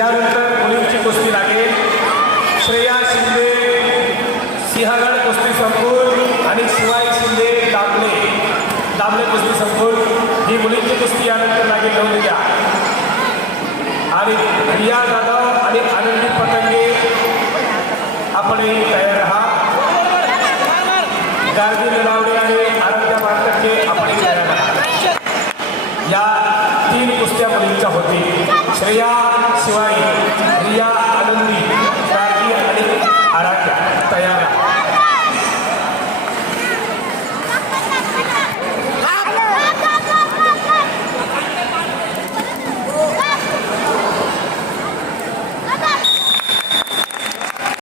यानंतर मुलींची कुस्ती लागेल. श्रेया शिंदे सिंहगड कुस्ती संकुल आणि शिवाई शिंदे दाबले कुस्ती संकुल ही मुलींची कुस्ती यानंतर लागेल. लावून द्या. आणि रिया जाधव आणि आनंदी पतंगे आपण